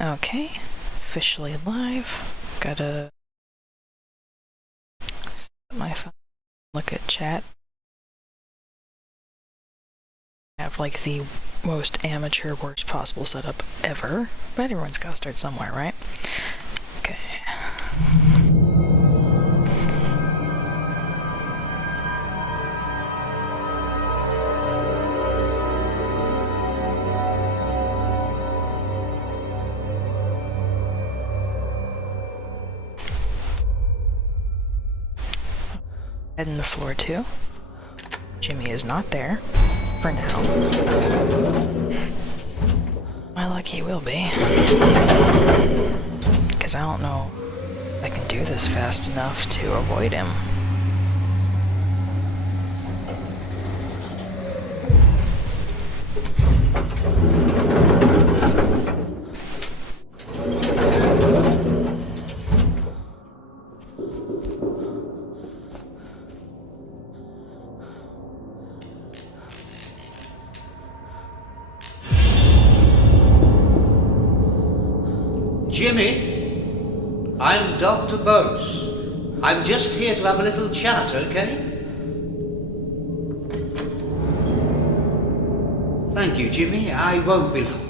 Okay, officially live. Gotta set my phone. Look at chat. I have like the most amateur, worst possible setup ever, but everyone's gotta start somewhere, right? Okay. Heading the floor too. Jimmy is not there for now. My luck he will be. Because I don't know if I can do this fast enough to avoid him. Jimmy, I'm Dr. Bose. I'm just here to have a little chat, okay? Thank you, Jimmy. I won't be long.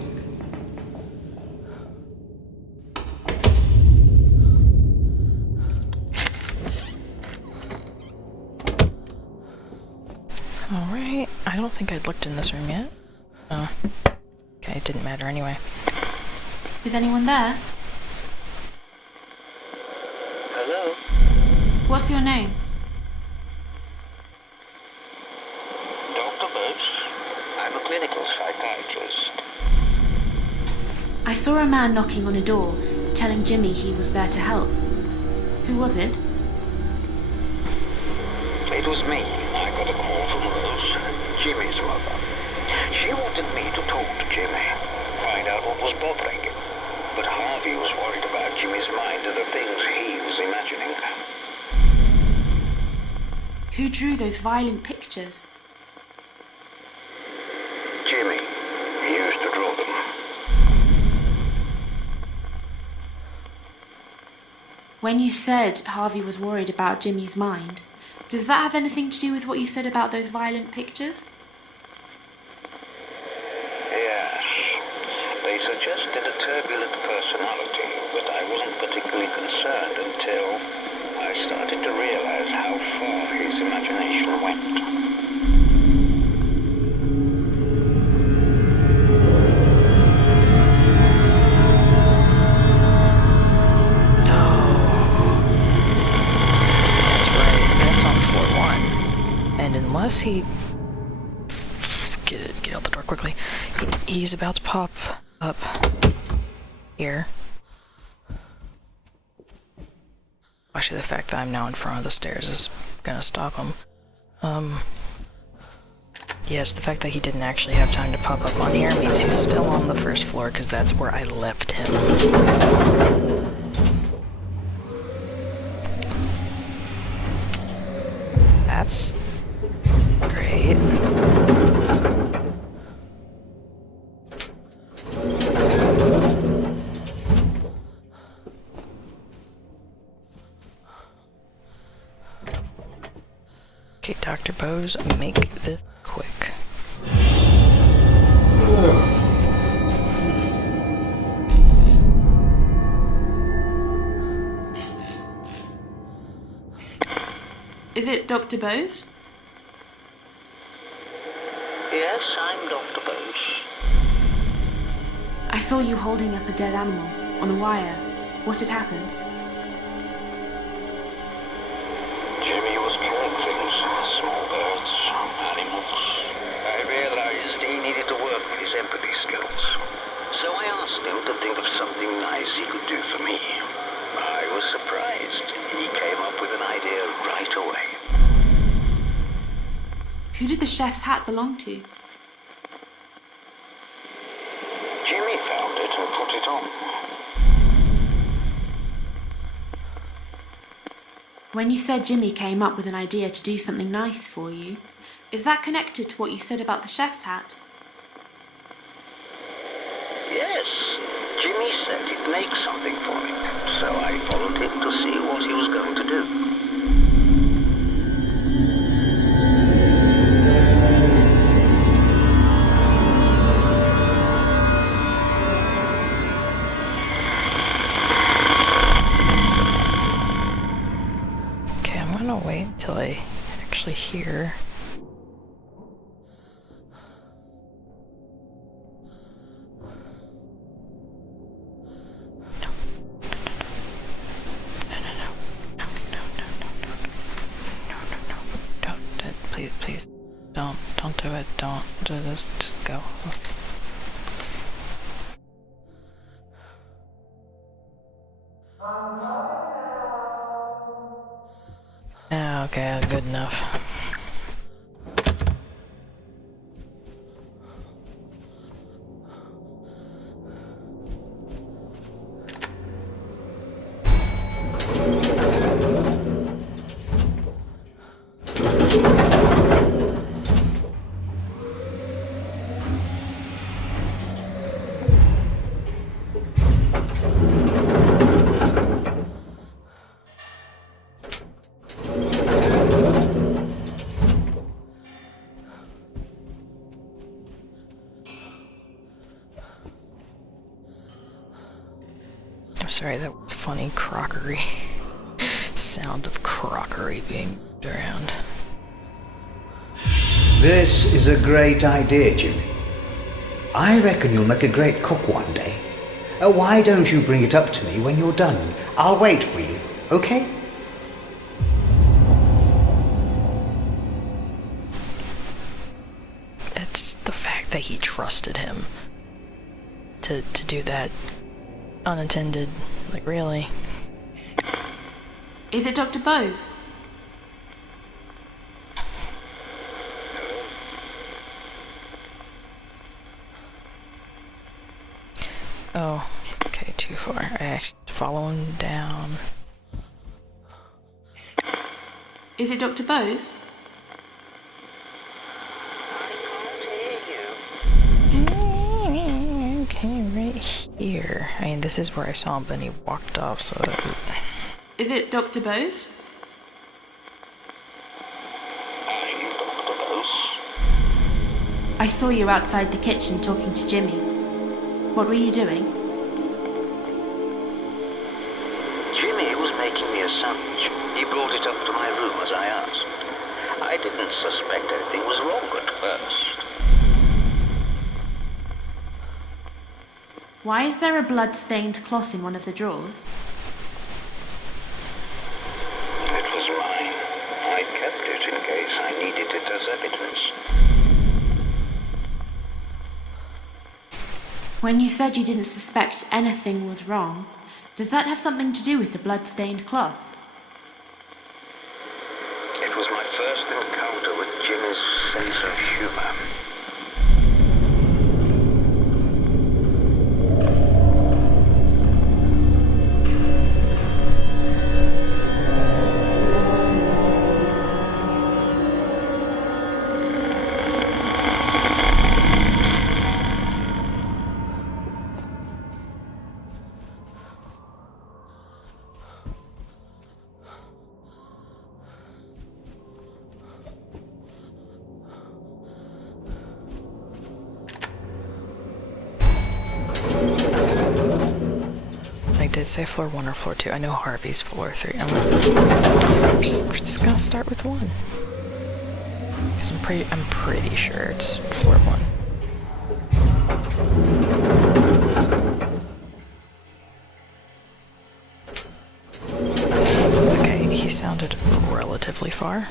Alright, I don't think I'd looked in this room yet. Okay, it didn't matter anyway. Is anyone there? Hello? What's your name? Dr. Bose? I'm a clinical psychiatrist. I saw a man knocking on a door, telling Jimmy he was there to help. Who was it? It was me. I got a call from Rose, Jimmy's mother. She wanted me to talk to Jimmy, find out what was bothering him. But Harvey was worried about Jimmy's mind and the things he was imagining. Who drew those violent pictures? Jimmy. He used to draw them. When you said Harvey was worried about Jimmy's mind, does that have anything to do with what you said about those violent pictures? Yes. They suggested a turbulent personality, but I wasn't particularly concerned until I started to realize how far his imagination went. That's right, that's on floor 1. And unless he... Get out the door quickly. He's about to pop up here. Actually, the fact that I'm now in front of the stairs is gonna stop him. Yes, the fact that he didn't actually have time to pop up on here means he's still on the first floor, because that's where I left him. That's great. Okay, Dr. Bose, make this quick. Is it Dr. Bose? Yes, I'm Dr. Bose. I saw you holding up a dead animal on a wire. What had happened? Jimmy was killing things, small birds, animals. I realized he needed to work with his empathy skills. So I asked him to think of something nice he could do for me. I was surprised. He came up with an idea right away. Who did the chef's hat belong to? Jimmy found it and put it on. When you said Jimmy came up with an idea to do something nice for you, is that connected to what you said about the chef's hat? Yes. Yes. Jimmy said he'd make something for me, so I followed him to see what he was going to do. Okay, I'm gonna wait until I actually hear. Please, don't do it. Don't just go. Okay, good enough. I'm sorry, that was funny. Crockery. Sound of crockery being moved around. This is a great idea, Jimmy. I reckon you'll make a great cook one day. Why don't you bring it up to me when you're done? I'll wait for you, okay? It's the fact that he trusted him to do that unattended. Like, really? Is it Dr. Bose? Oh, okay, too far. I actually follow him down. Is it Dr. Bose? Okay, right here. I mean, this is where I saw him, but he walked off, so... Is it Dr. Bose? I saw you outside the kitchen talking to Jimmy. What were you doing? Jimmy was making me a sandwich. He brought it up to my room as I asked. I didn't suspect anything was wrong at first. Why is there a blood-stained cloth in one of the drawers? It was mine. I kept it in case I needed it as evidence. When you said you didn't suspect anything was wrong, does that have something to do with the blood-stained cloth? It was my first encounter with Jimmy's sense of humor. I did say floor 1 or floor 2. I know Harvey's floor 3. We're just gonna start with 1. Because I'm pretty sure it's floor 1. Okay, he sounded relatively far.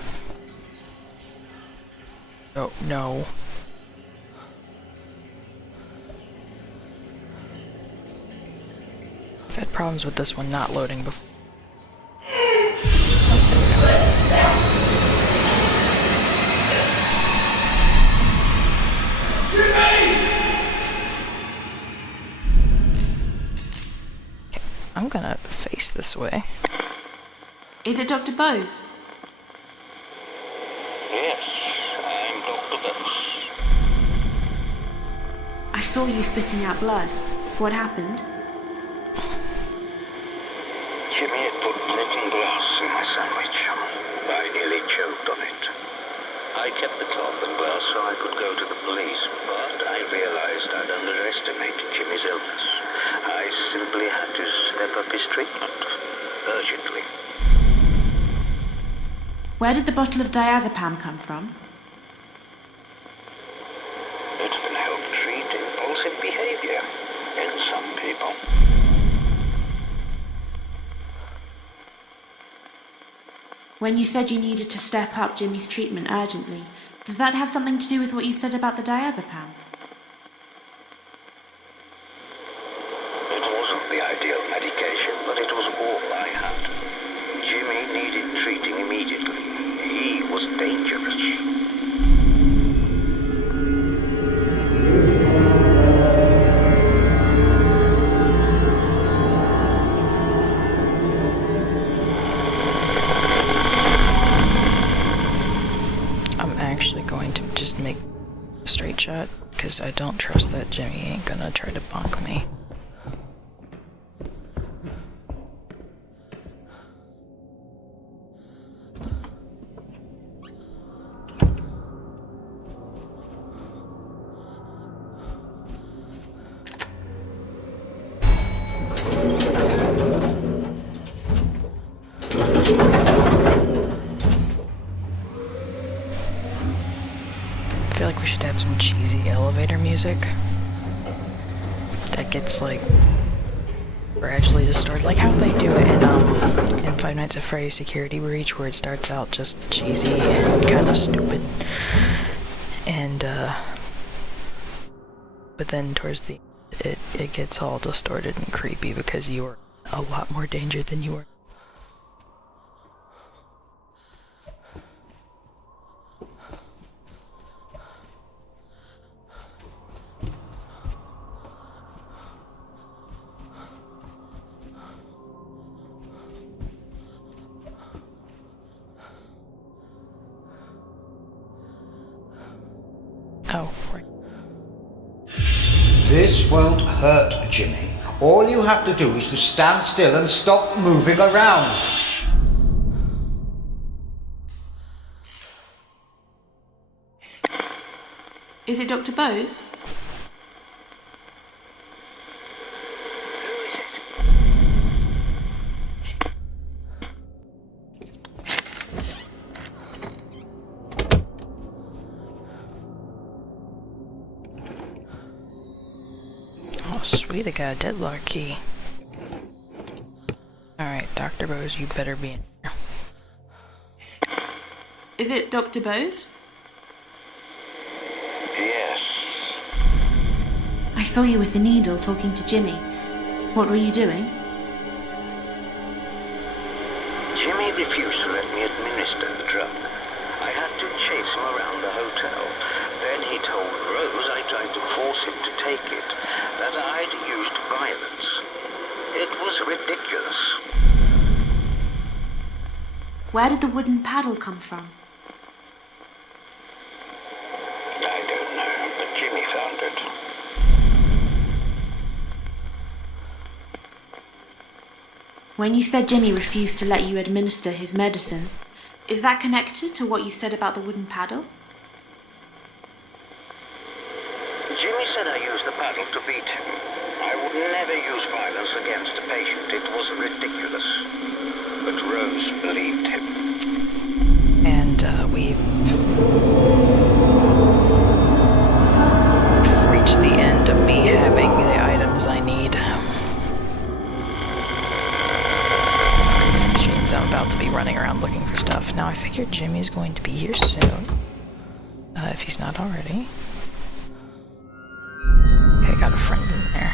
Oh, no. I've had problems with this one not loading before. I'm gonna face this way. Is it Dr. Bose? Yes, I'm Dr. Bose. I saw you spitting out blood. What happened? Jimmy had put broken glass in my sandwich. I nearly choked on it. I kept the top and glass so I could go to the police, but I realized I'd underestimated Jimmy's illness. I simply had to step up his treatment. Urgently. Where did the bottle of diazepam come from? It can help treat impulsive behavior in some people. When you said you needed to step up Jimmy's treatment urgently, does that have something to do with what you said about the diazepam? It wasn't the ideal medication, but it was all I had. Jimmy needed treating immediately. He was dangerous. I'm actually going to just make a straight shot, because I don't trust that Jimmy ain't gonna try to bonk me. I feel like we should have some cheesy elevator music that gets like gradually distorted, like how they do it in Five Nights at Freddy's Security Breach, where it starts out just cheesy and kind of stupid, and but then towards the it gets all distorted and creepy because you are a lot more danger than you are. Oh, right. This won't hurt, Jimmy. All you have to do is to stand still and stop moving around. Is it Dr. Bose? Who is it? Oh, sweet, I got a deadlock key. Alright, Dr. Bose, you better be in here. Is it Dr. Bose? Yes. I saw you with the needle talking to Jimmy. What were you doing? Jimmy refused to let me administer the drug. I had to chase him around the hotel. Then he told Rose I tried to force him to take it, that I'd used violence. It was ridiculous. Where did the wooden paddle come from? I don't know, but Jimmy found it. When you said Jimmy refused to let you administer his medicine, is that connected to what you said about the wooden paddle? Jimmy said I used the paddle to beat him. I would never use violence against a patient. It was ridiculous. But Rose believed him. And we've reached the end of me having the items I need. Which means I'm about to be running around looking for stuff. Now I figured Jimmy's going to be here soon. If he's not already. Okay, got a friend in there.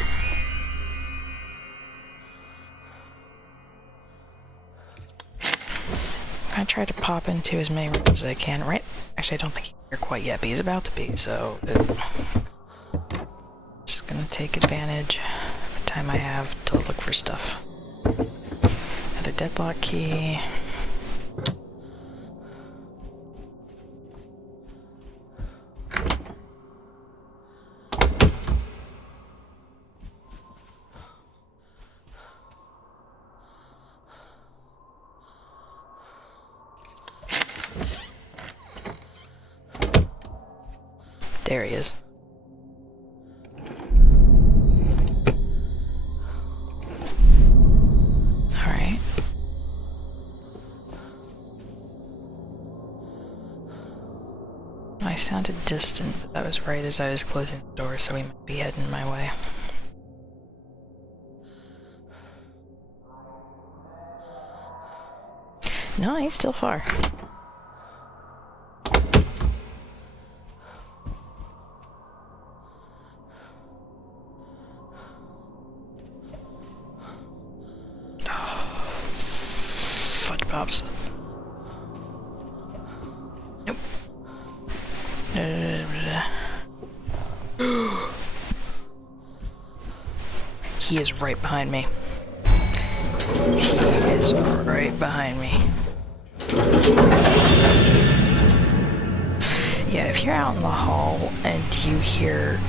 I try to pop into as many rooms as I can, right? Actually, I don't think he's here quite yet, but he's about to be, so... just gonna take advantage of the time I have to look for stuff. Another deadlock key. There he is. Alright. I sounded distant, but that was right as I was closing the door, so he might be heading my way. No, he's still far. Fudge pops. Nope. He is right behind me. He is right behind me. Yeah, if you're out in the hall and you hear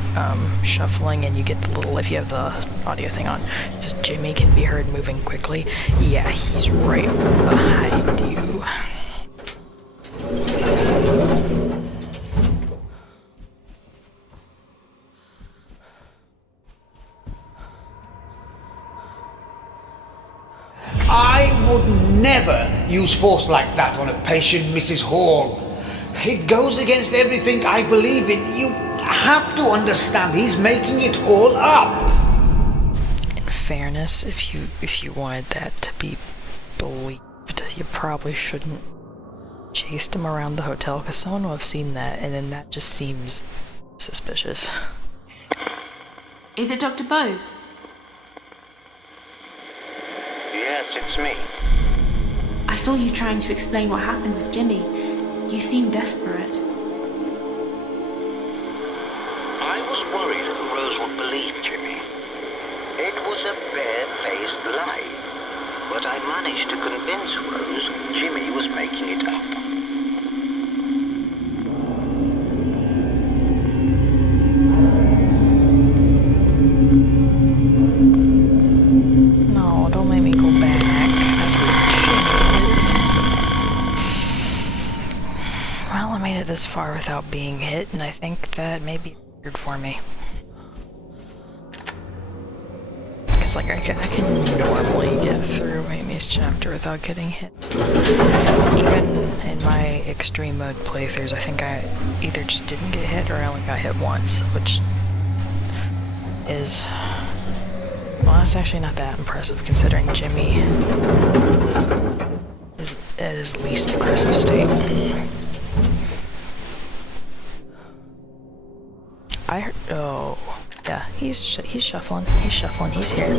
shuffling and you get the little, if you have the audio thing on, it says Jimmy can be heard moving quickly. Yeah, he's right behind you. I would never use force like that on a patient, Mrs. Hall. It goes against everything I believe in. You have to understand he's making it all up. In fairness, if you wanted that to be believed, you probably shouldn't chased him around the hotel, because someone will have seen that, and then that just seems suspicious. Is it Dr. Bose? Yes, it's me. I saw you trying to explain what happened with Jimmy. You seem desperate. I was worried Rose would believe Jimmy. It was a bare-faced lie. But I managed to convince Rose Jimmy was making it up. No, don't make me go back. That's where Jimmy is. Well, I made it this far without being hit, and I think that may be weird for me. It's like I can normally get through Amy's chapter without getting hit. Even in my extreme mode playthroughs, I think I either just didn't get hit or I only got hit once, which is... well, that's actually not that impressive considering Jimmy is at his least aggressive state. I heard... oh... yeah, he's shuffling. He's shuffling. He's here.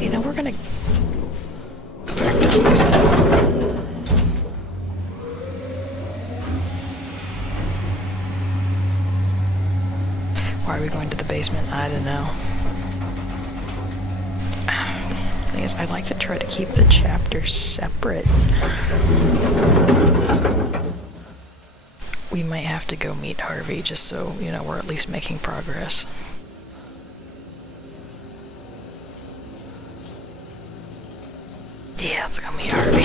You know, we're gonna go back down the basement. Why are we going to the basement? I don't know. Thing is, I'd like to try to keep the chapters separate. We might have to go meet Harvey just so, you know, we're at least making progress. Yeah, let's go meet Harvey.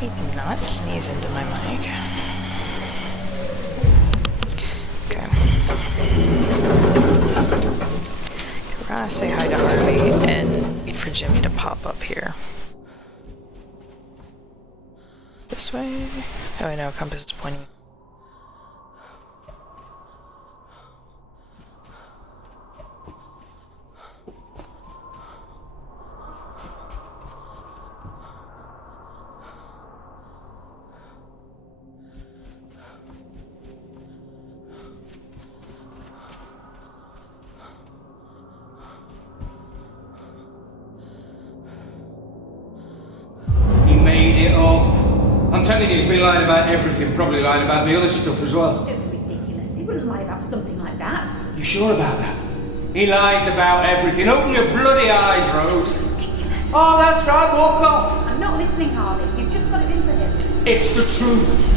He did not sneeze into my mic. Okay. We're gonna say hi to Harvey and wait for Jimmy to pop up here. This way? Oh, I know, compass is pointing. He made it up. I'm telling you, he's been lying about everything, probably lying about the other stuff as well. Ridiculous. He wouldn't lie about something like that. You sure about that? He lies about everything. Open your bloody eyes, Rose. Ridiculous. Oh, that's right, walk off. I'm not listening, Harvey. You've just got it in for him. It's the truth.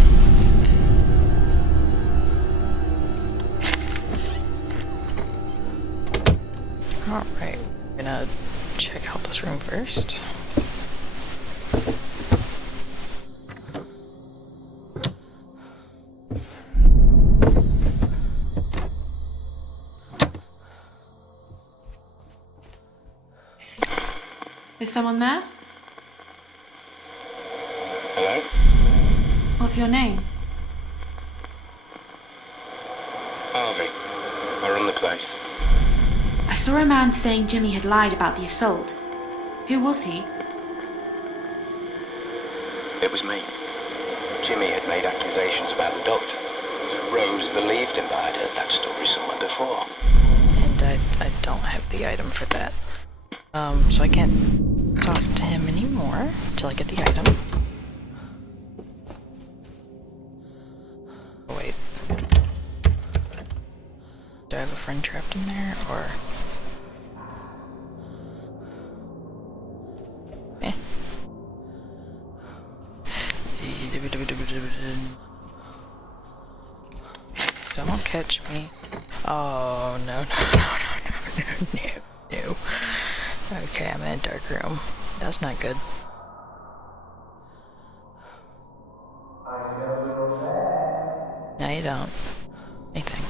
gonna check out this room first. Is someone there? Hello? What's your name? Harvey. I run the place. I saw a man saying Jimmy had lied about the assault. Who was he? It was me. Jimmy had made accusations about the doctor. Rose believed him, but I'd heard that story somewhere before. And I don't have the item for that. So I can't talk to him anymore till I get the item. Oh, wait. Do I have a friend trapped in there, or... Eh. Don't catch me. Oh, no. Okay, I'm in a dark room. That's not good. No, you don't. Anything.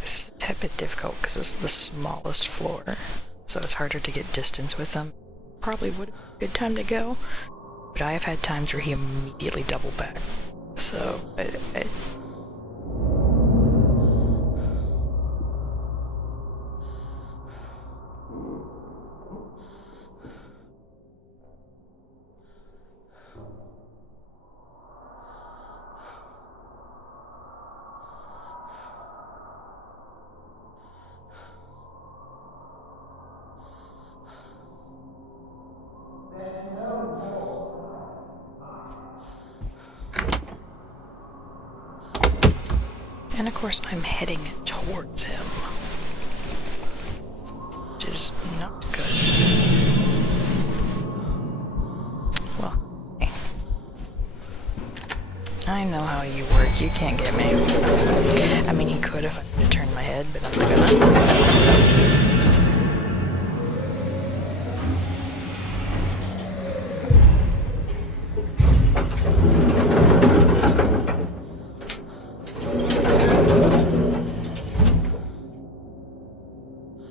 This is a tad bit difficult because it's the smallest floor, so it's harder to get distance with them. Probably would have been a good time to go, but I have had times where he immediately doubled back. So, and of course I'm heading towards him, which is not good. Well, hey. I know how you work, you can't get me. I mean, he could if I could turn my head, but I'm not gonna.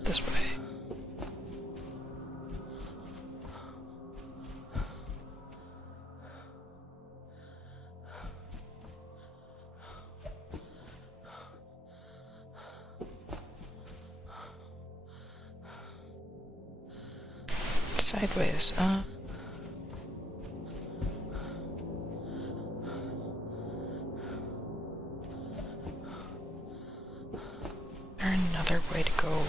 This way. Sideways, Is there another way to go?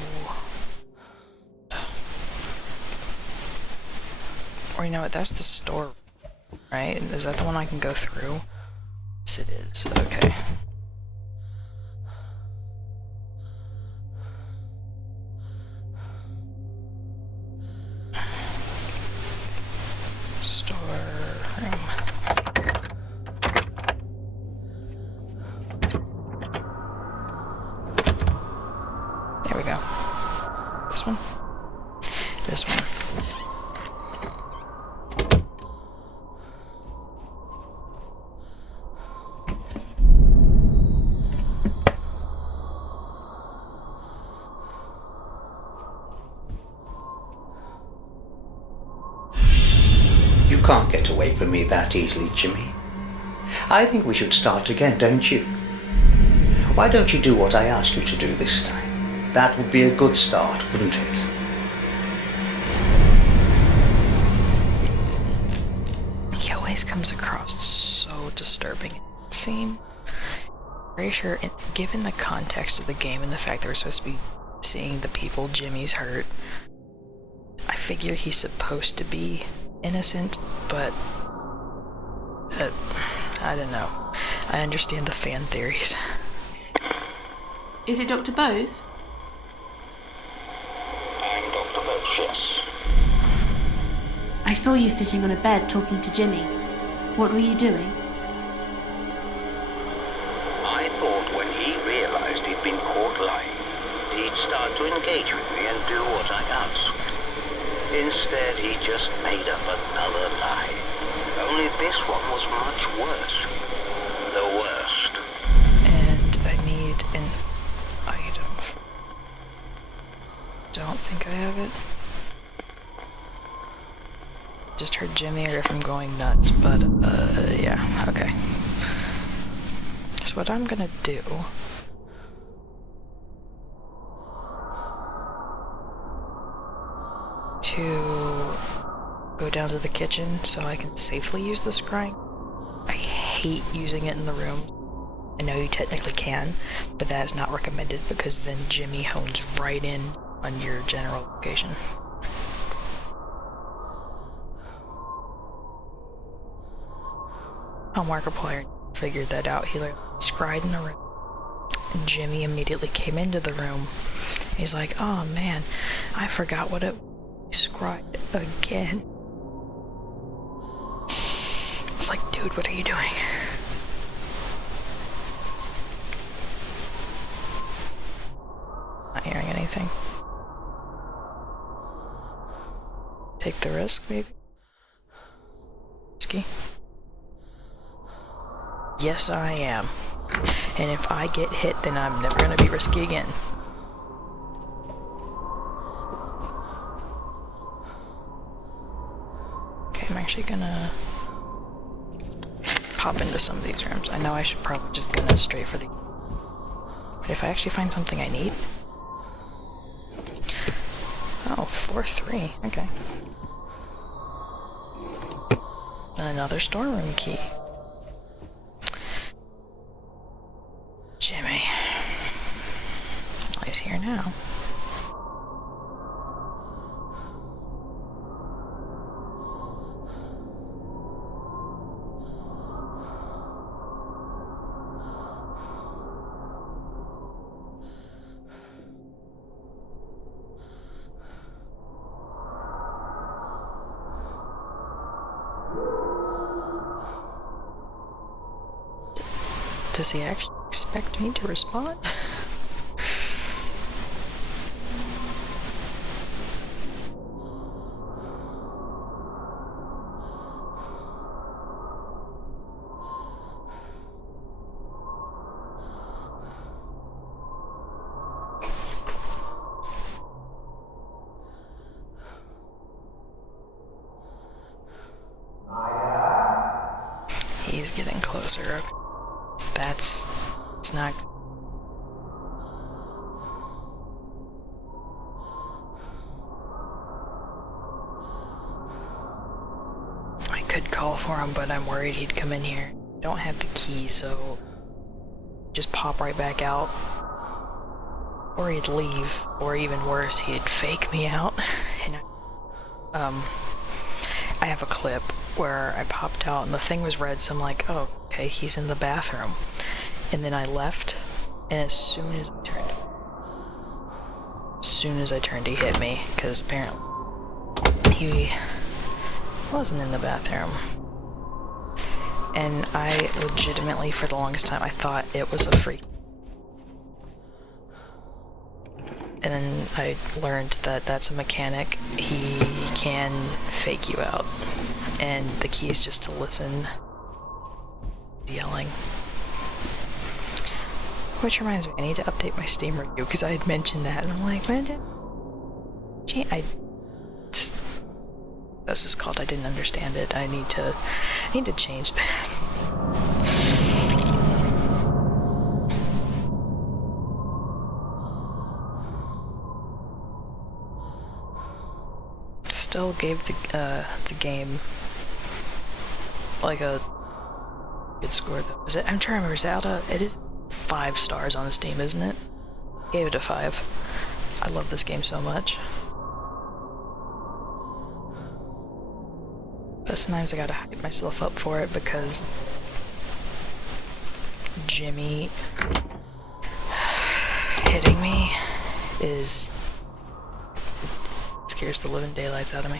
Or you know what, that's the store, right? Is that the one I can go through? Yes, it is. Okay. Storeroom. There we go. This one? This one. You can't get away from me that easily, Jimmy. I think we should start again, don't you? Why don't you do what I ask you to do this time? That would be a good start, wouldn't it? He always comes across so disturbing in that scene. Very sure, given the context of the game and the fact that we're supposed to be seeing the people Jimmy's hurt, I figure he's supposed to be innocent, but I don't know. I understand the fan theories. Is it Dr. Bose? Yes. I saw you sitting on a bed talking to Jimmy. What were you doing? I thought when he realized he'd been caught lying, he'd start to engage with me and do what I asked. Instead, he just made up another lie. Only this one was much worse. The worst. And I need an item. Don't think I have it. Just heard Jimmy or if I'm going nuts, but yeah, okay. So what I'm gonna do to go down to the kitchen so I can safely use the scrying. I hate using it in the room. I know you technically can, but that is not recommended because then Jimmy hones right in on your general location. Oh, Markiplier figured that out. He like scried in the room, and Jimmy immediately came into the room. He's like, "Oh man, I forgot what it scried again." It's like, dude, what are you doing? Not hearing anything. Take the risk, maybe? Risky? Yes, I am. And if I get hit, then I'm never gonna be risky again. Okay, I'm actually gonna pop into some of these rooms. I know I should probably just go straight for the... But if I actually find something I need... Oh, floor 3. Okay. Another storeroom key. Jimmy. He's here now. Does he actually expect me to respond? He's getting closer. Okay. It's not... I could call for him, but I'm worried he'd come in here. I don't have the key, so... just pop right back out. Or he'd leave, or even worse, he'd fake me out. And I have a clip where I popped out and the thing was red, so I'm like, oh, okay, he's in the bathroom. And then I left, and as soon as I turned, he hit me, because apparently he wasn't in the bathroom. And I legitimately, for the longest time, I thought it was a freak. And then I learned that that's a mechanic. He can fake you out. And the key is just to listen. Yelling. Which reminds me, I need to update my Steam review, because I had mentioned that, and I'm like, when did... That's just called, I didn't understand it. I need to change that. Still gave the game like a good score though. Is it? I'm trying to remember. Is it out of? It is 5 stars on Steam, isn't it? Gave it a 5. I love this game so much. But sometimes I gotta hype myself up for it because Jimmy hitting me is... it's scares the living daylights out of me.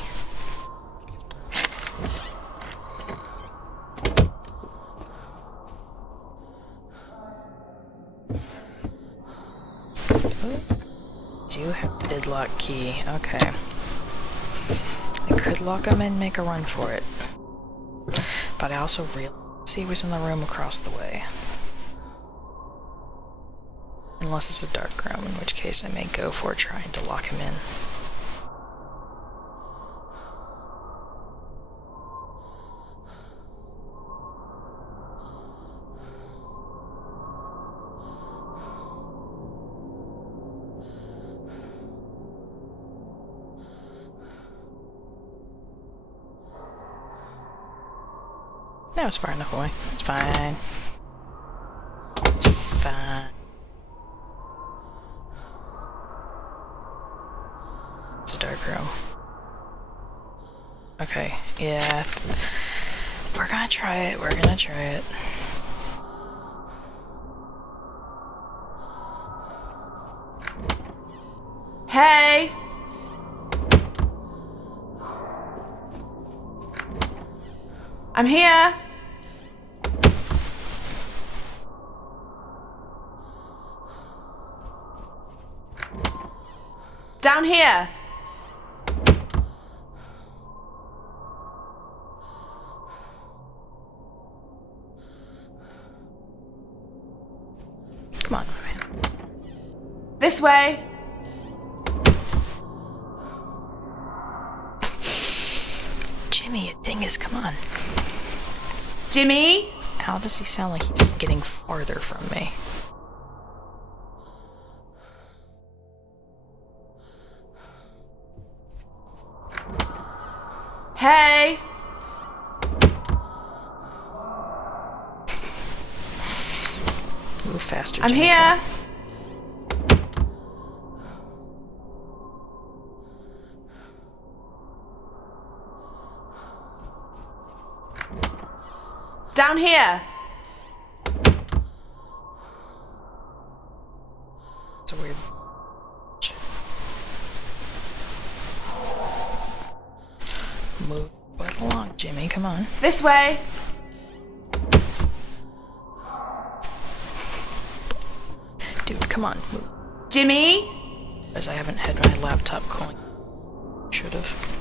Do have a deadlock key. Okay. I could lock him in and make a run for it. But I also really see what's in the room across the way. Unless it's a dark room, in which case I may go for trying to lock him in. That was far enough away. It's fine. It's fine. It's a dark room. Okay, yeah. We're gonna try it. We're gonna try it. Hey! I'm here! Down here! Come on, my man. This way! Jimmy, you dingus, come on. Jimmy? How does he sound like he's getting farther from me? Hey! Move faster, I'm Jimmy. here! Down here! It's a weird... Move right along, Jimmy, come on. This way! Dude, come on, move. Jimmy? As I haven't had my laptop calling. Should've.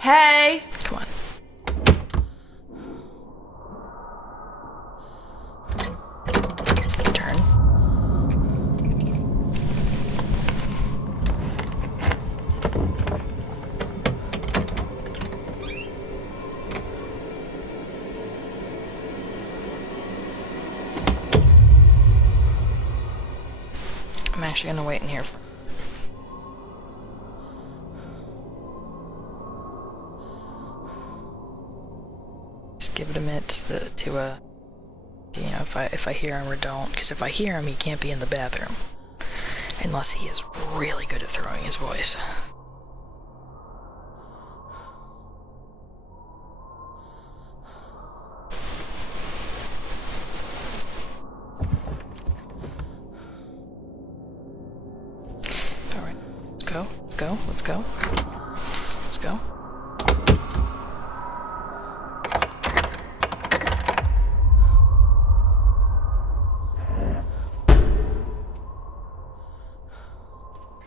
Hey! Come on. Turn. I'm actually gonna wait in here for... Just give it a minute to you know, if I hear him or don't. Because if I hear him, he can't be in the bathroom. Unless he is really good at throwing his voice. Alright, let's go, let's go, let's go. Let's go.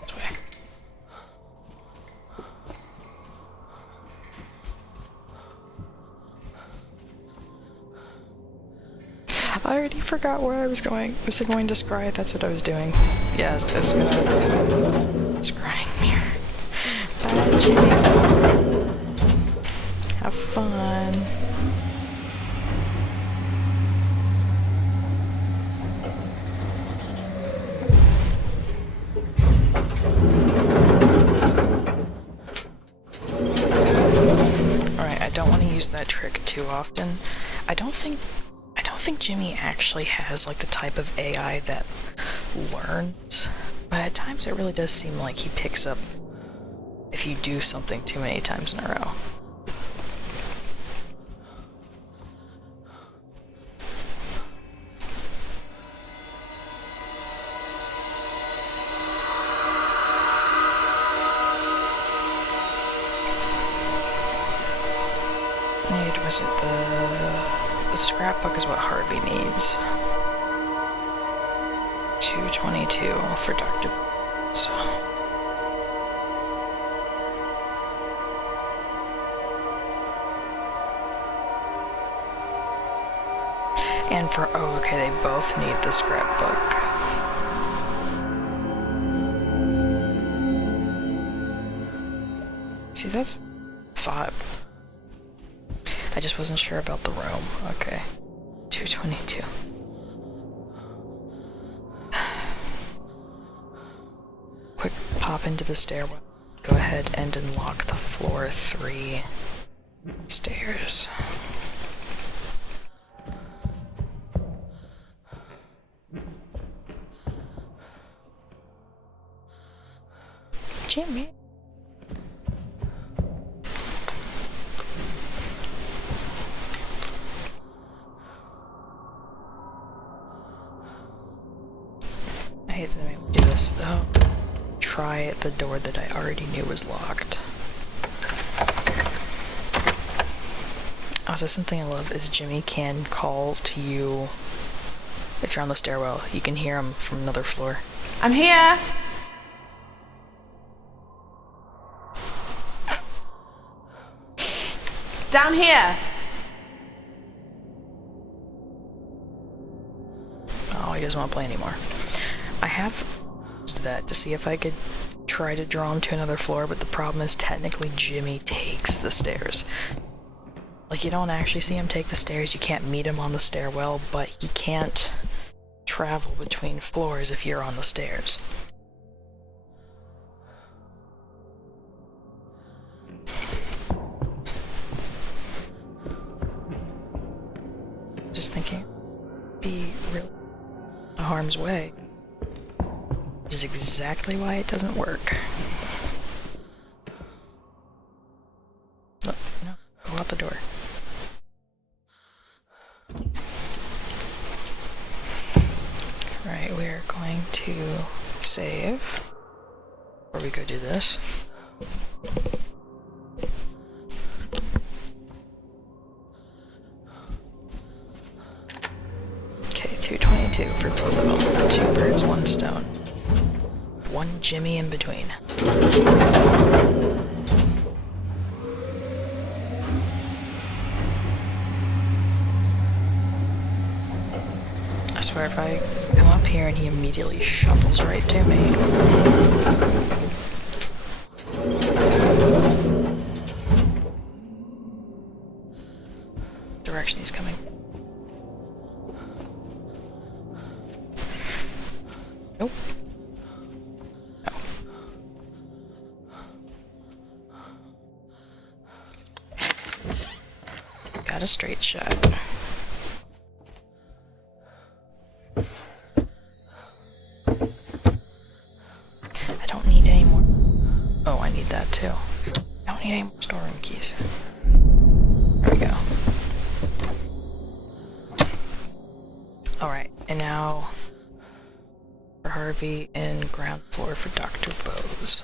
This way. I already forgot where I was going. Was I going to scry? That's what I was doing. Yes, I was gonna... Scrying mirror. Bye, Jimmy. Have fun. Alright, I don't want to use that trick too often. I don't think Jimmy actually has like the type of AI that learns, but at times it really does seem like he picks up if you do something too many times in a row. was it? The scrapbook is what Harvey needs. 222 for Dr. Bose. And for, oh, okay, they both need the scrapbook. See, that's 5. I just wasn't sure about the room. Okay. 222. Quick pop into the stairwell. Go ahead and unlock the floor 3 stairs. Jimmy. I hate that I made me do this though. Try at the door that I already knew was locked. Also, something I love is Jimmy can call to you if you're on the stairwell. You can hear him from another floor. I'm here! Down here! Oh, he doesn't want to play anymore. I have that to see if I could try to draw him to another floor, but the problem is technically Jimmy takes the stairs. Like, you don't actually see him take the stairs, you can't meet him on the stairwell, but he can't travel between floors if you're on the stairs. Just thinking, be real harm's way. Which is exactly why it doesn't work. No, no, go out the door. Right, we are going to save before we go do this. Okay, 222 for both. 2 birds, 1 stone. 1 Jimmy in between. I swear if I come up here and he immediately shuffles right to me. Direction he's coming. Nope. No. Got a straight shot. I don't need any more. Oh, I need that too. I don't need any more storeroom keys. There we go. Alright, and now for Harvey and ground floor for Dr. Bose.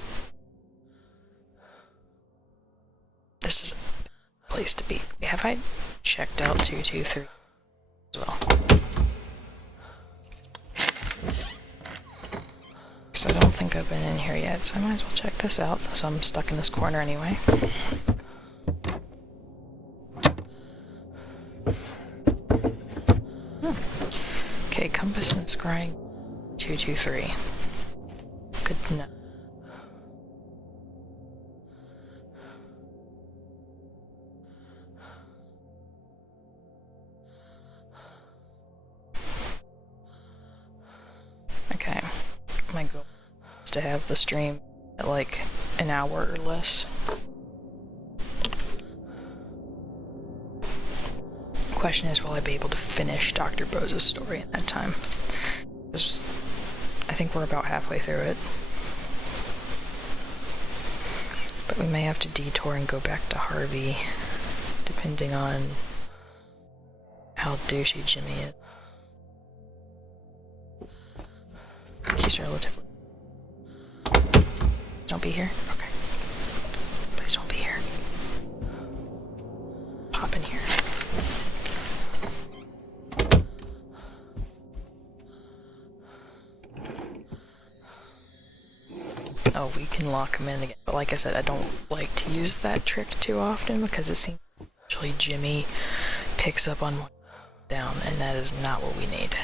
This is a place to be. Have I checked out 223 as well? Because I don't think I've been in here yet, so I might as well check this out since I'm stuck in this corner anyway. Okay, compass and scrying 223. Good to know. Okay, my goal is to have the stream at like an hour or less. Question is, will I be able to finish Dr. Bose's story in that time? Because I think we're about halfway through it. But we may have to detour and go back to Harvey, depending on how douchey Jimmy is. He's relatively... Don't be here? Okay. Please don't be here. Pop in here. oh, we can lock him in again. But like I said, I don't like to use that trick too often because it seems actually Jimmy picks up on one down, and that is not what we need.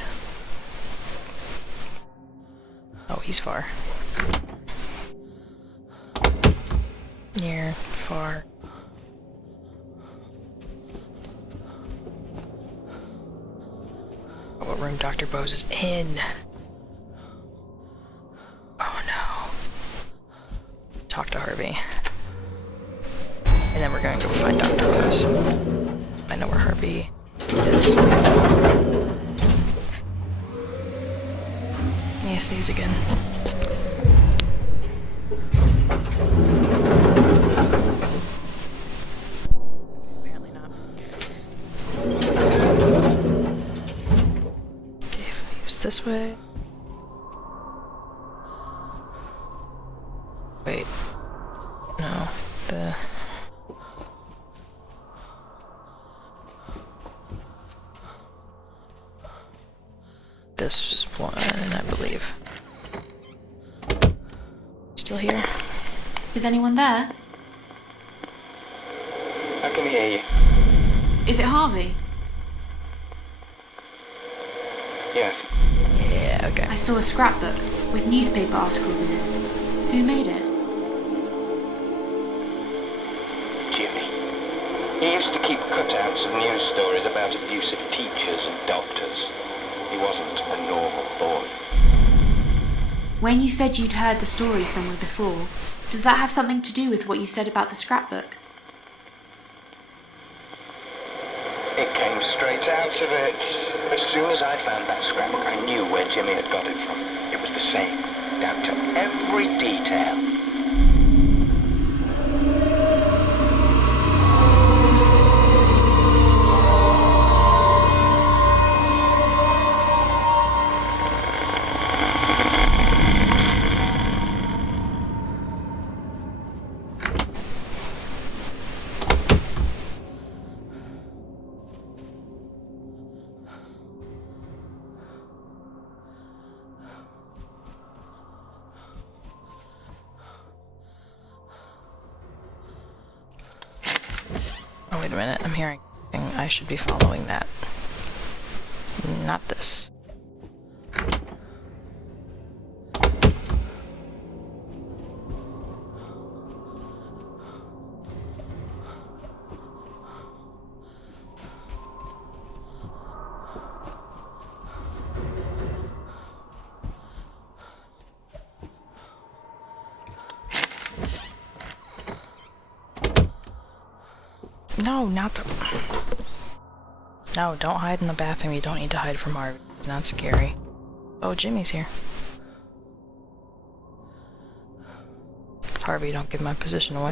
Oh, he's far. Near, far. What room Dr. Bose is in? Oh no. Talk to Harvey. And then we're going to go find Dr. Bose. I know where Harvey is. Yeah, sneeze again. Apparently not. Okay, if I use this way. Wait. No. This one, I believe. Still here? Is anyone there? I can hear you. Is it Harvey? Yes. Yeah, okay. I saw a scrapbook with newspaper articles in it. Who made it? Jimmy. He used to keep cutouts of news stories about abusive teachers and doctors. He wasn't a normal boy. When you said you'd heard the story somewhere before, does that have something to do with what you said about the scrapbook? It came straight out of it. As soon as I found that scrapbook, I knew where Jimmy had got it from. It was the same, down to every detail. Oh, wait a minute. I'm hearing. I should be following that. Not this. No, not the... No, don't hide in the bathroom. You don't need to hide from Harvey. It's not scary. Oh, Jimmy's here. Harvey, don't give my position away.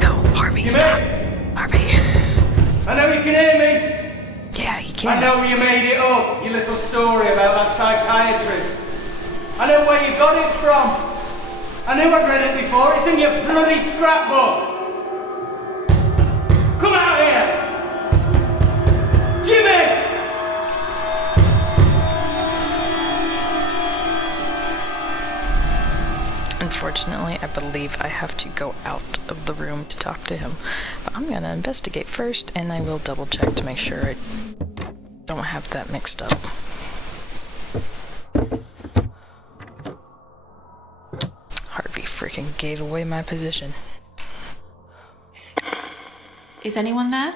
No, Harvey, Jimmy! stop. Harvey. I know you can hear me. Yeah, he can. I know you made it up, your little story about that psychiatrist. I know where you got it from. I knew I'd read it before. It's in your bloody scrapbook. Come out here! Jimmy! Unfortunately, I believe I have to go out of the room to talk to him. But I'm gonna investigate first, and I will double check to make sure I don't have that mixed up. Harvey freaking gave away my position. Is anyone there?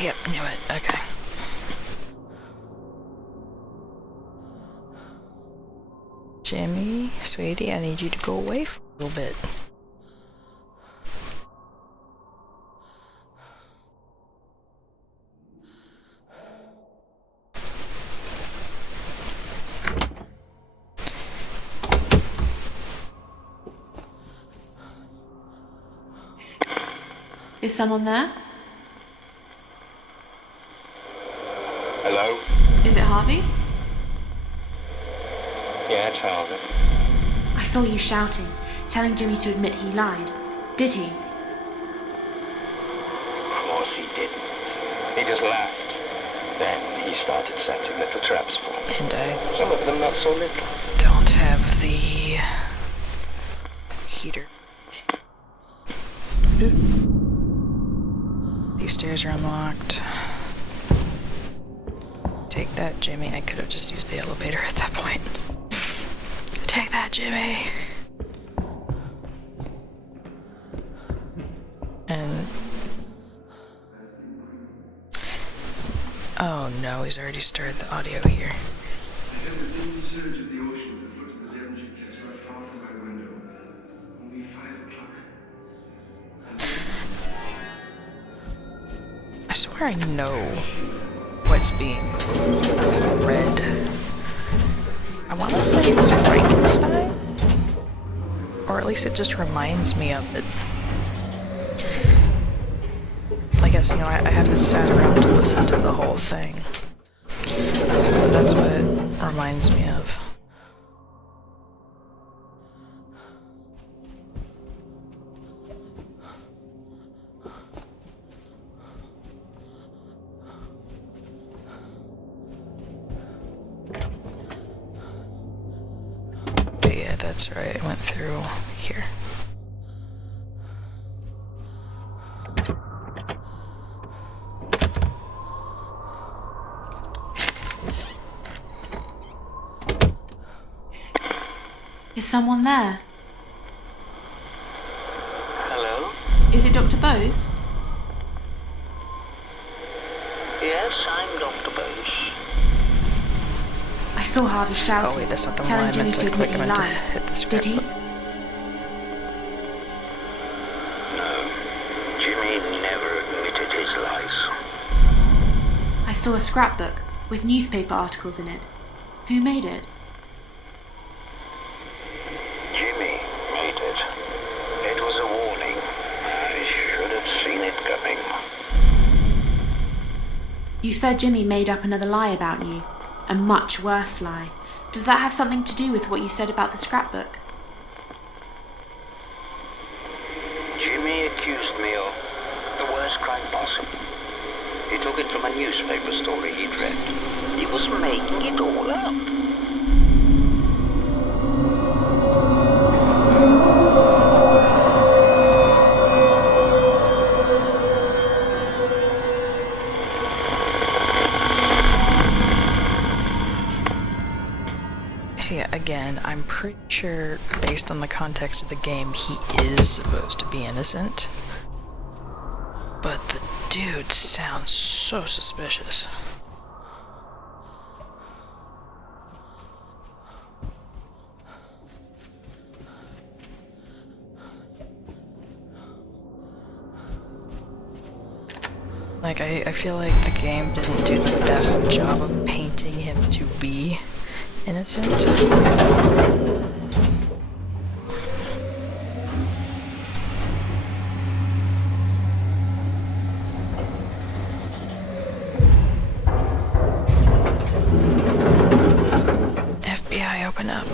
Yep, knew it. Okay. Jimmy, sweetie, I need you to go away for a little bit. Is someone there? Hello? Is it Harvey? Yeah, it's Harvey. I saw you shouting, telling Jimmy to admit he lied. Did he? Of course he didn't. He just laughed. Then he started setting little traps for me. And I Some of them not so little. don't have the heater. These stairs are unlocked. Take that, Jimmy. I could have just used the elevator at that point. Take that, Jimmy. And... oh no, he's already started the audio here. I swear I know what's being read. I want to say it's Frankenstein? Or at least it just reminds me of it. I guess, you know, I haven't sat around to listen to the whole thing. But that's what it reminds me of. But yeah, that's right, I went through here. Is someone there? Hello? Is it Dr. Bose? Yes, I'm Dr. Bose. I saw Harvey shouting, Oh wait, that's not the one telling I Jimmy meant to to click. admit I he meant to lied. hit the Did script. he? No, Jimmy never admitted his lies. I saw a scrapbook with newspaper articles in it. Who made it? Jimmy made it. It was a warning. I should have seen it coming. You said Jimmy made up another lie about you. A much worse lie. Does that have something to do with what you said about the scrapbook? Jimmy accused me of the worst crime possible. He took it from a newspaper story he'd read. He was making it all up. Yeah, again, I'm pretty sure, based on the context of the game, he is supposed to be innocent. But the dude sounds so suspicious. Like, I feel like the game didn't do the best job of painting him to be innocent. FBI, open up.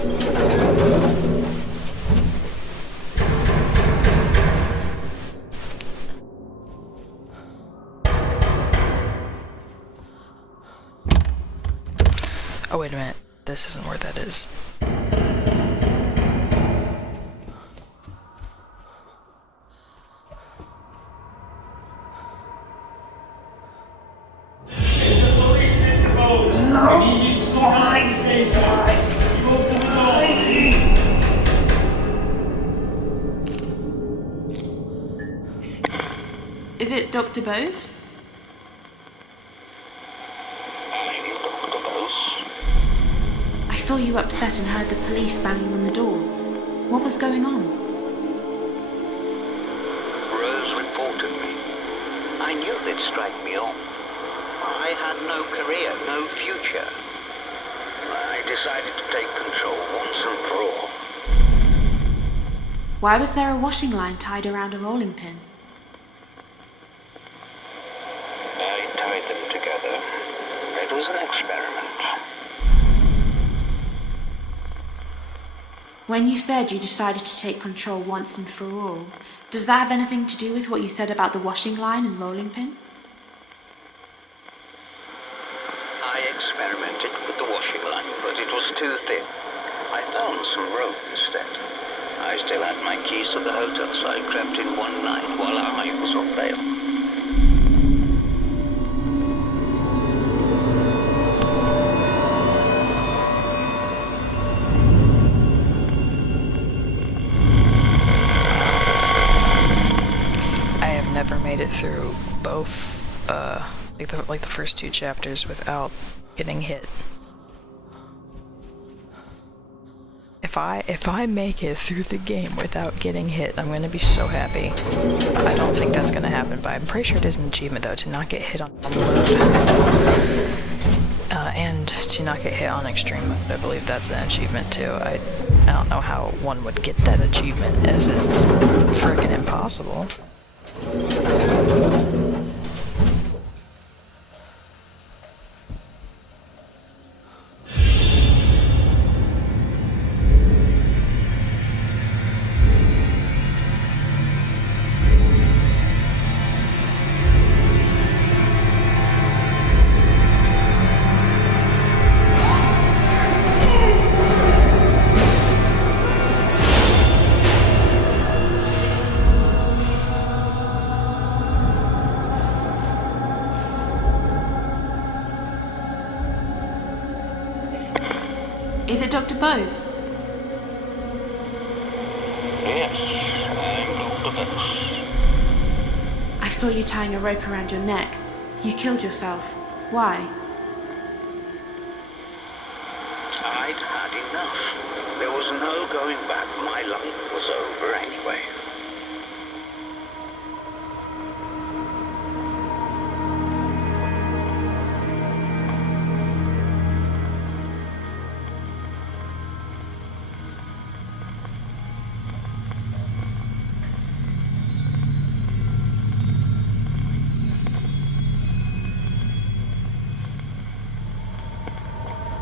Oh, wait a minute. This isn't where that is. Is it Dr. Bose? I'm Dr. Bose. I saw you upset and heard the police banging on the door. What was going on? Rose reported me. I knew they'd strike me off. I had no career, no future. I decided to take control once and for all. Why was there a washing line tied around a rolling pin? I tied them together. It was an experiment. When you said you decided to take control once and for all, does that have anything to do with what you said about the washing line and rolling pin? I experimented with the washing line, but it was too thin. I found some rope instead. I still had my keys to the hotel, so I crept in one night while I was on bail. I have never made it through both, like the first 2 chapters without getting hit. If I make it through the game without getting hit, I'm gonna be so happy. I don't think that's gonna happen, but I'm pretty sure it is an achievement though to not get hit on normal mode. And to not get hit on extreme mode. I believe that's an achievement too. I don't know how one would get that achievement, as it's frickin' impossible. Is it Dr. Bose? Yes, I'm Dr. Bose. I saw you tying a rope around your neck. You killed yourself. Why? I'd had enough. There was no going back. My life was over anyway.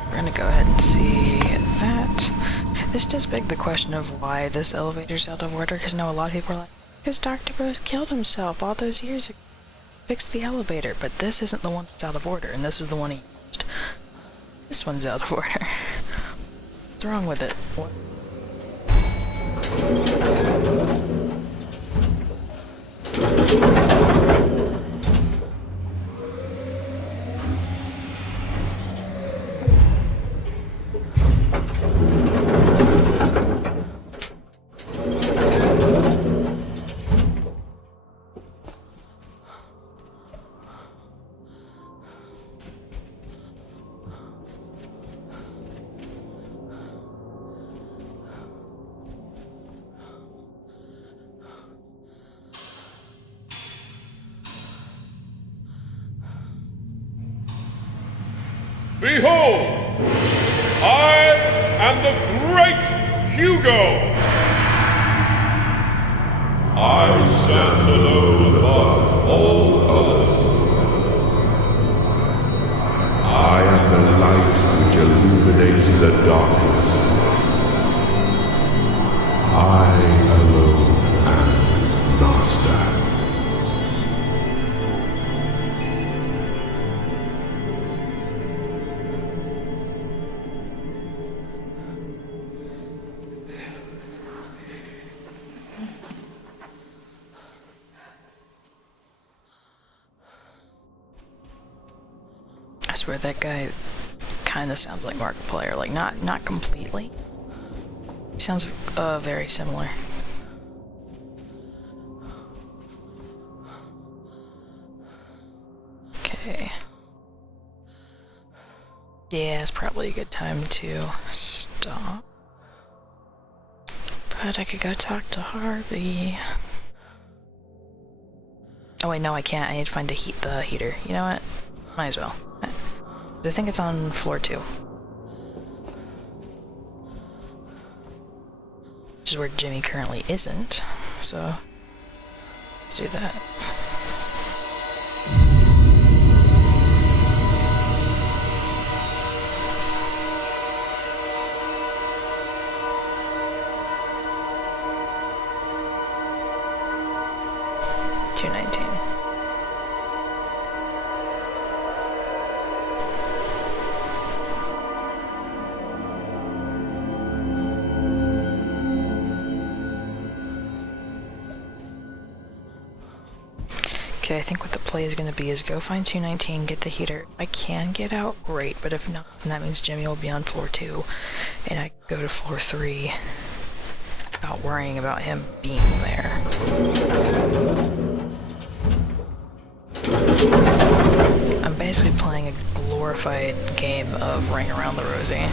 We're gonna go ahead and see that. This does beg the question of why this elevator's out of order, because I know a lot of people are like, because Dr. Bose killed himself all those years ago. Fix the elevator, but this isn't the one that's out of order, and this is the one he used. This one's out of order. What's wrong with it? What? Behold, I am the great Hugo. I stand alone above all others. I am the light which illuminates the darkness. I alone am master. I swear that guy kind of sounds like Markiplier, like not completely. He sounds very similar. Okay. Yeah, it's probably a good time to stop. But I could go talk to Harvey. Oh wait, no I can't. I need to find the heater. You know what? Might as well. I think it's on floor 2. Which is where Jimmy currently isn't. So, let's do that. Okay, I think what the play is going to be is go find 219, get the heater. I can get out, great, but if not, then that means Jimmy will be on floor 2, and I go to floor 3 without worrying about him being there. I'm basically playing a glorified game of Ring Around the Rosie.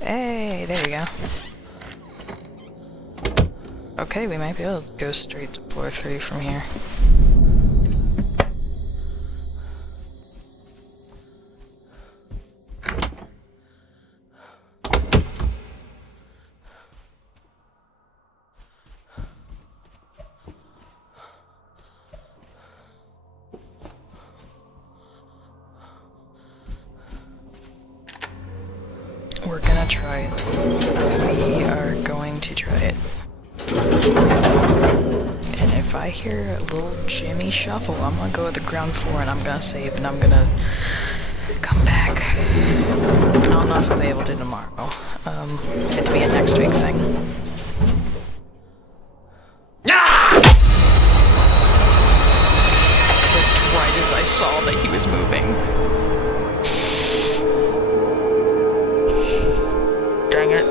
Hey, there you go. Okay, we might be able to go straight to floor 3 from here. We're gonna try it. We are going to try it. And if I hear a little Jimmy shuffle, I'm gonna go to the ground floor and I'm gonna save and I'm gonna come back. I don't know if I'll be able to tomorrow. It'll be a next week thing. Clicked right as I saw that he was moving. Dang it.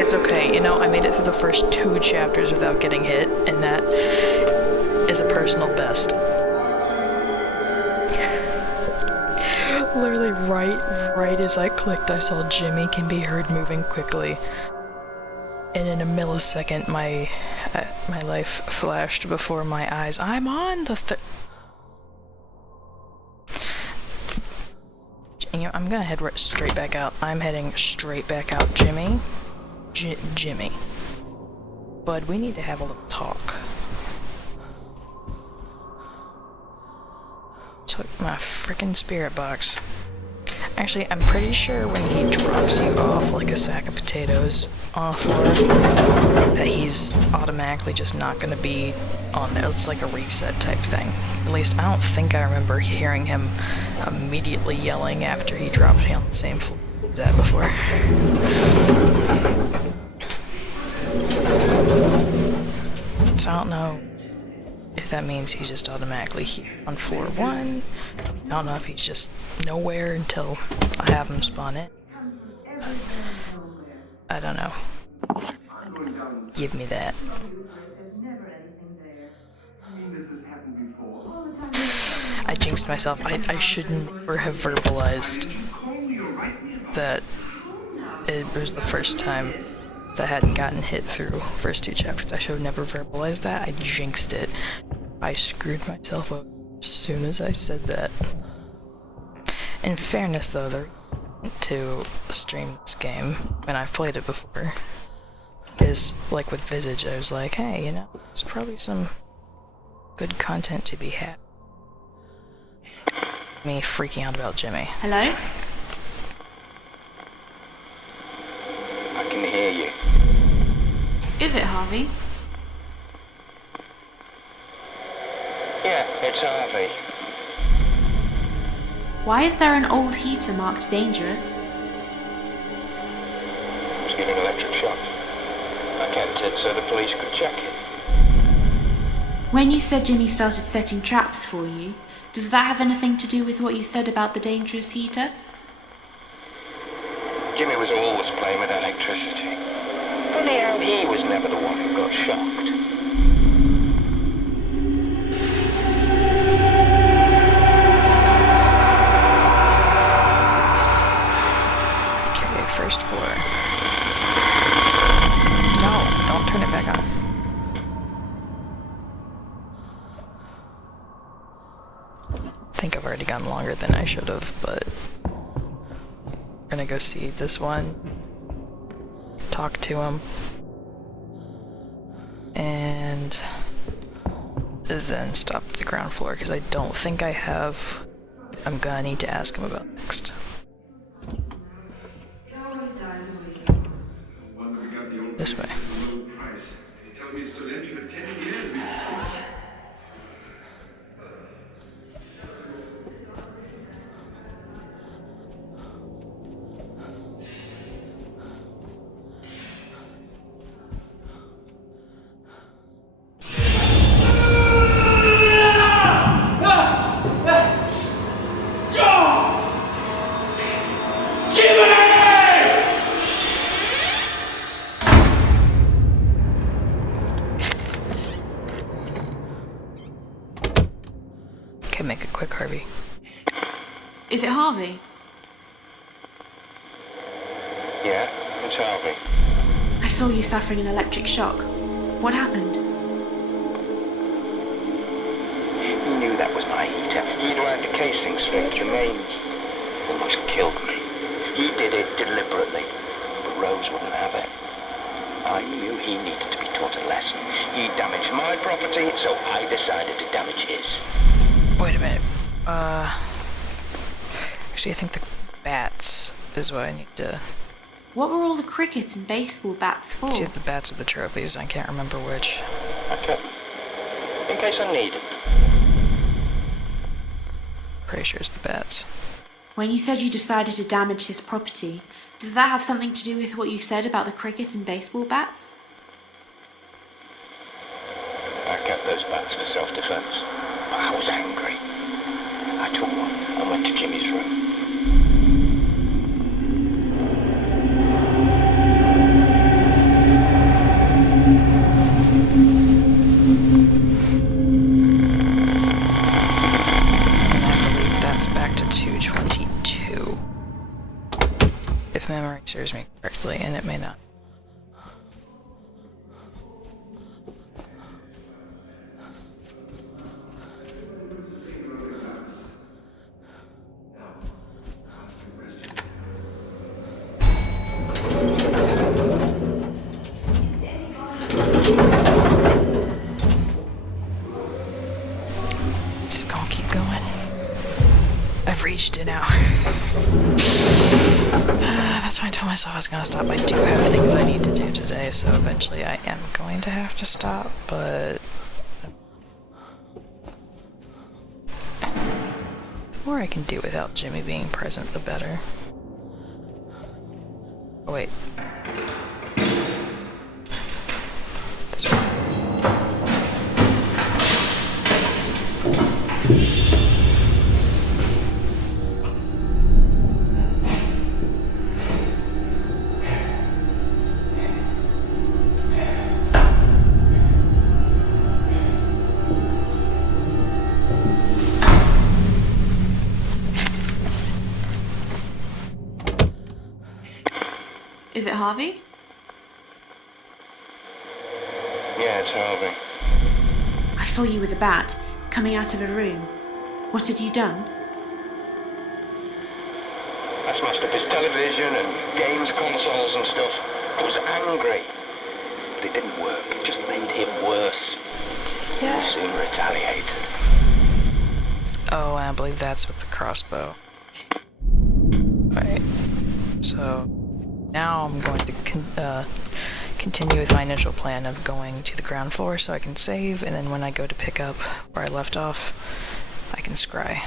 It's okay, you know, I made it through the first 2 chapters without getting hit, and that is a personal best. Literally right as I clicked, I saw Jimmy can be heard moving quickly. And in a millisecond, my life flashed before my eyes. I'm on the you know, I'm gonna head straight back out. I'm heading straight back out, Jimmy. Jimmy. Bud, we need to have a little talk. Took my frickin' spirit box. Actually, I'm pretty sure when he drops you off like a sack of potatoes on the floor, that he's automatically just not gonna be on there. It's like a reset type thing. At least I don't think I remember hearing him immediately yelling after he dropped me on the same floor as that before. So I don't know if that means he's just automatically here on floor 1. I don't know if he's just nowhere until I have him spawn in. I don't know. Give me that. I jinxed myself. I should never have verbalized that it was the first time that I hadn't gotten hit through first 2 chapters. I should have never verbalized that. I jinxed it. I screwed myself up as soon as I said that. In fairness though, the to stream this game, when I've played it before, is like with Visage, I was like, hey, you know, there's probably some good content to be had. Me freaking out about Jimmy. Hello? I can hear you. Is it Harvey? Yeah, it's Harvey. Why is there an old heater marked dangerous? It was giving electric shock. I kept it so the police could check it. When you said Jimmy started setting traps for you, does that have anything to do with what you said about the dangerous heater? Jimmy was always playing with electricity. Funny how he was never the one who got shocked. Okay, first floor. No, don't turn it back on. I think I've already gone longer than I should have, but we're gonna go see this one, talk to him, and then stop at the ground floor, because I don't think I have. I'm gonna need to ask him about next. can make it quick, Harvey. Is it Harvey? Yeah, it's Harvey. I saw you suffering an electric shock. What happened? He knew that was my heater. He'd wound the casing slipped. Jermaine almost killed me. He did it deliberately, but Rose wouldn't have it. I knew he needed to be taught a lesson. He damaged my property, so I decided to damage his. Wait a minute. Actually, I think the bats is what I need to... What were all the cricket and baseball bats for? See, the bats are the trophies. I can't remember which. Okay. In case I need it. Pretty sure it's the bats. When you said you decided to damage his property, does that have something to do with what you said about the cricket and baseball bats? I kept those bats for self-defense. I was angry. I took one and went to Jimmy's room. And I believe that's back to 222. If memory serves me correctly, and it may not. Just gonna keep going. I've reached it now. That's why I told myself I was gonna stop. I do have things I need to do today, so eventually I am going to have to stop, but... the more I can do without Jimmy being present, the better. Oh, wait. This one. Is it Harvey? Yeah, it's Harvey. I saw you with a bat, coming out of a room. What had you done? I smashed up his television and games consoles and stuff. I was angry. But it didn't work. It just made him worse. Yeah. He soon retaliated. Oh, I believe that's with the crossbow. Right. So... now I'm going to continue with my initial plan of going to the ground floor so I can save, and then when I go to pick up where I left off, I can scry.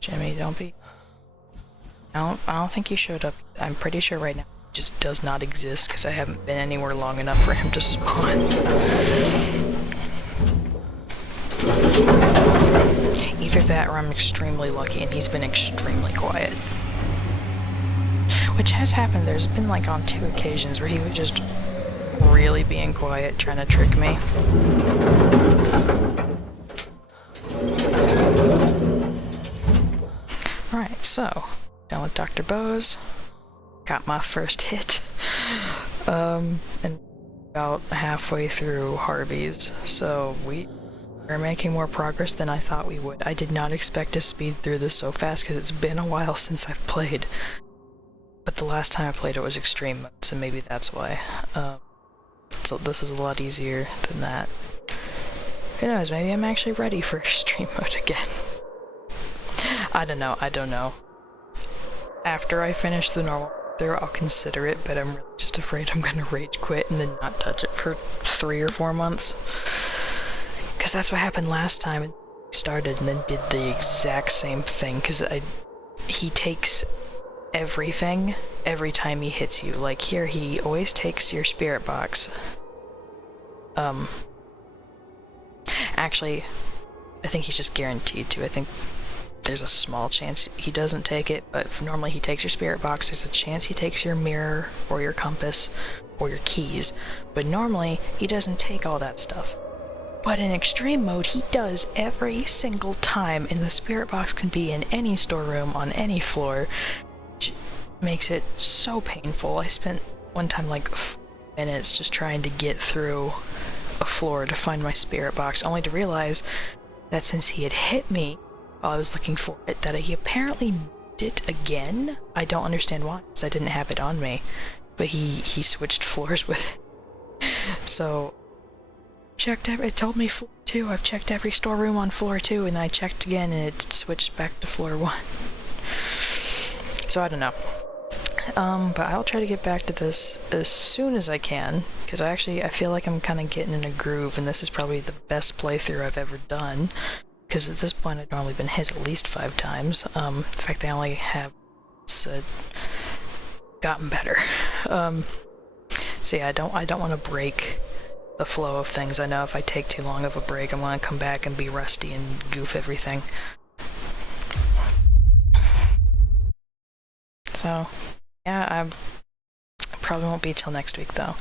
Jimmy, don't be... I don't think he showed up. I'm pretty sure right now he just does not exist because I haven't been anywhere long enough for him to spawn. Either that or I'm extremely lucky and he's been extremely quiet. Which has happened. There's been like on 2 occasions where he was just really being quiet, trying to trick me. Alright, so, done with Dr. Bose. Got my first hit. And about halfway through Harvey's. So we are making more progress than I thought we would. I did not expect to speed through this so fast because it's been a while since I've played. But the last time I played it was extreme mode, so maybe that's why. So this is a lot easier than that. Who knows, maybe I'm actually ready for extreme mode again. I don't know. After I finish the normal through, I'll consider it, but I'm really just afraid I'm gonna rage quit and then not touch it for 3 or 4 months. Because that's what happened last time. It started and then did the exact same thing, because he takes everything every time he hits you. Like here, he always takes your spirit box. Actually, I think he's just guaranteed to. I think there's a small chance he doesn't take it, but normally he takes your spirit box. There's a chance he takes your mirror or your compass or your keys, but normally he doesn't take all that stuff. But in extreme mode, he does every single time, and the spirit box can be in any storeroom on any floor, which makes it so painful. I spent one time like 4 minutes just trying to get through a floor to find my spirit box, only to realize that since he had hit me while I was looking for it, that he apparently moved it again. I don't understand why, because I didn't have it on me, but he switched floors with it. So it told me floor 2. I've checked every storeroom on floor 2, and I checked again and it switched back to floor 1. So I don't know. But I'll try to get back to this as soon as I can, because I feel like I'm kind of getting in a groove, and this is probably the best playthrough I've ever done, because at this point I've only been hit at least 5 times. In fact, I only have gotten better. So yeah, I don't want to break the flow of things. I know if I take too long of a break, I'm going to come back and be rusty and goof everything. So, yeah, I probably won't be till next week, though.